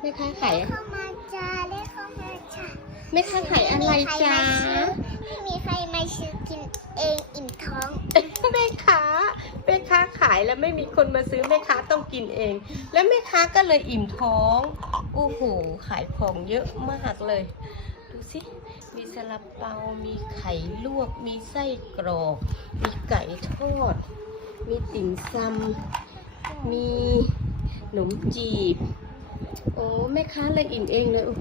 แม่ค้าขายเข้ามาจ้าได้เข้ามาจ้าแม่ค้าขายอะไรจ้าไม่มีใครมาซื้อกินเองอิ่มท้องแม่ค้าแม่ค้าขายแล้วไม่มีคนมาซื้อแม่ค้าต้องกินเอง แล้วแม่ค้าก็เลยอิ่มท้องโอ้โหขายของเยอะมากเลย ดูสิมีซาลาเปา มีไข่ลวก มีไส้กรอก มีไก่ทอด มีติ่มซำมีขนมจีบ โอ้แม่ค้าเลยอิ่มเองเลยโอ้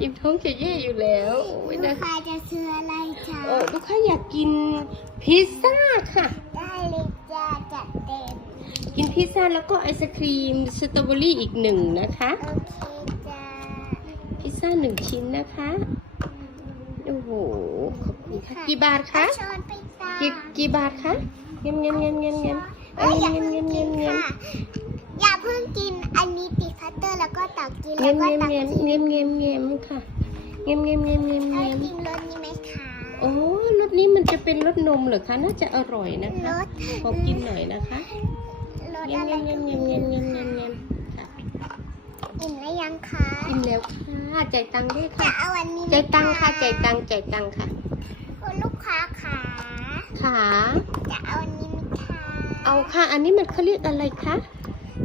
อิ่มท้องจะแย่อยู่แล้วโอ้ยลูนะกค้าจะซื้ออะไรจ้าเออลูกค้าอยากกินพิซซ่าค่ะ ได้เลยจ้าจัดเต็ม กินพิซซ่าแล้วก็ไอศครีมสตรอเบอรี่อีกหนึ่งนะคะ โอเคจ้า พิซซ่าหนึ่งชิ้นนะคะ โอ้โห ขอบคุณค่ะ กี่บาทคะช้อนไปจ้ากี่กี่บาทคะเงี้ยเงี้ยเงี้ยเงี้ย เงี้ยเอ้ยอย่าเงี้ยเพิ่งเงี้ยกิเงี้นยเงี้ยค่ะ อย่าเพิ่งกิน อันนี้ติดคัตเตอร์แล้วก็ตักกินเงี้แล้ยวก็เงี้ยตักเงี้ยกินเงี้ยเงี้ยเงี้ยค่ะเงี้ยเงี้ยเงี้ยเงี้ยเอาเงี้ยกินรสนี้ไหมคะโอ้รสนี้มันจะเป็นรสนมเหรอคะ น่าจะอร่อยนะรคะสขอกินหน่อยนะคะรสเงี้ยอะไรเงี้ยเงี้ยเงี้ยเงี้ยเงี้ยเงี้ยค่ะอิ่มแล้วยังคะกินแล้วค่ะจ่ายตังค์ด้วยจะค่ะเอาอันนี้ไหมจ่ายตังค์ค่ะจ่ายตังค์จ่ายตังค์ค่ะ คุณลูกค้าขาขา จะเอาอันนี้ไหมคะ เอาค่ะ อันนี้มันเขาเรียกอะไรคะ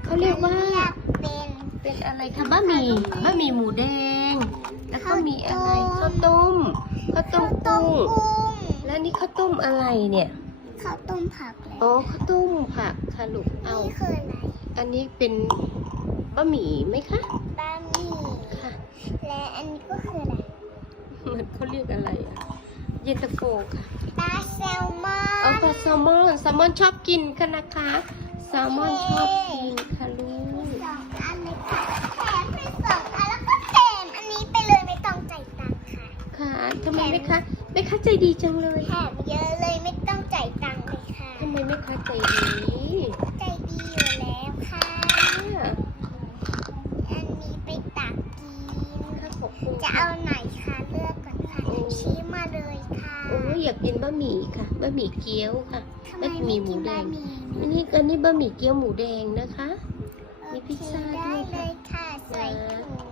เขาเรียกว่า เป็นเป็นอะไรคะบะหมี่บะหมี่หมูแดง แล้วก็มีอะไรข้าวต้มข้าวต้มต้กุ้มงกุ้งแล้วนี่ข้าวต้มอะไรเนี่ยข้าวต้มผักเลยอ๋อข้าวต้มผักค่ะลูกเอานี่คืออะไรอันนี้เป็นบะหมี่ไหมคะบะหมี่ค่ะ และอันนี้ก็คืออะไรมันเขาเรียกอะไรอะเย็นตาโฟค่ะ ปลาแซลมอเอานปลาแซลมอนแซลมอนชอบกินกันนะคะแซลมอนชอบกินค่ะลูกสองอันเลยค่ะแถมไปสองอันแล้วก็แถมอันนี้ไปเลยไม่ต้องจ่ายตังค์ค่ะ ค่ะทำไมแม่ค้าแม่ค้าใจดีจังเลยแถมเยอะเลยไม่ต้องจ่ายตังค์เลยค่ะทำไมแม่ค้าใจดีใจดีอยู่แล้วค่ะ ค่ะอันนี้ไปตักกิน ค่ะขอบคุณจะเอาไหนคะเลือกก่อนค่ะ ชี้มาเลยค่ะ โอ้ยอยากกินบะหมี่ค่ะบะหมี่เกี๊ยวค่ะทำไมบะหมี่หมูแดงไม่กินบะหมี่อันนี้อันนี้บะหมี่เกี๊ยวหมูแดงนะคะ มีพิซซ่าด้ได้วยเลค่ะยค่ะใส่ถุง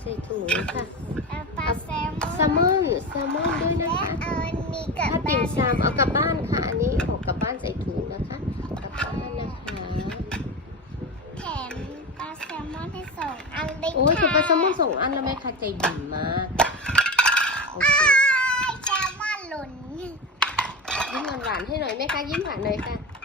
ใส่ถุงค่ะเอาปลาแซลแซลมอนแซลมอนด้วยนะและคะเอาอันนี้กลับถ้าติ่บ้ามนซำเอากลับบ้านค่ะ อันนี้เอากลับบ้านใส่ถุงนะคะกลับบ้านนะคะแถมปลาแซลมอนให้สองอันเลยโอ้ยค่ะแต่ปลาแซลมอนส่งอันแล้วแม่ค่ะใจดีมากโอเค อ้ายแซลมอนหล่นยิ้มหวานๆให้หน่อยแม่คะยิ้มหวานหน่อยค่ะ